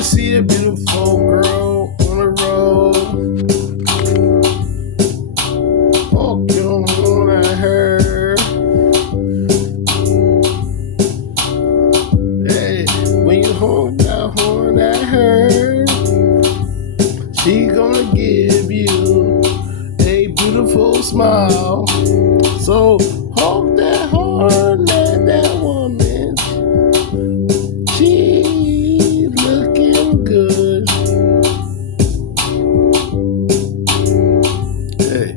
you see a beautiful girl on the road, honk your horn at her. Hey, when you honk that horn at her, she gonna give you a beautiful smile. So honk that horn at that woman. She's looking good. Hey,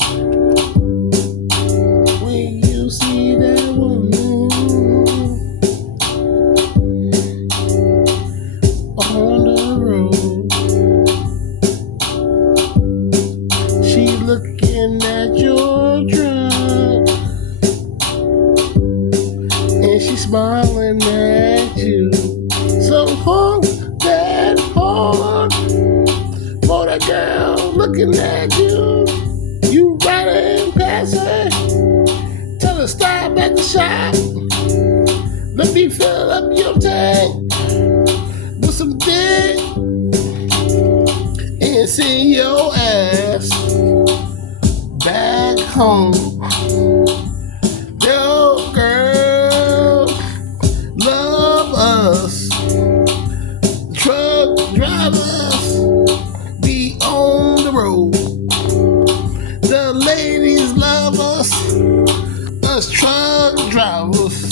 when you see that woman on the road, she looking at your truck, and she smiling at you. So honk that horn for that girl looking at you. You riding past her, tell her stop at the shop. Let me fill up your tank with some dick and send your ass back home. Yo, girl, love us. Truck drivers be on the road. The ladies love us. Us truck drivers,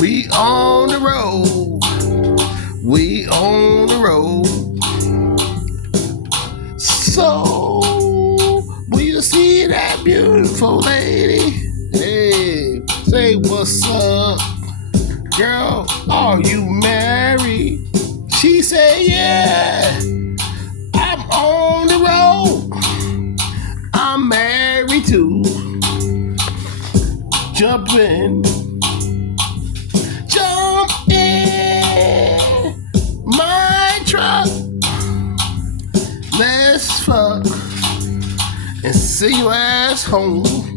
we on the road. We on the road. So when you see that beautiful lady, hey, say what's up, girl, are you married? She say yeah, I'm on the road, I'm married too. Jump in my truck, let's fuck and see your ass home.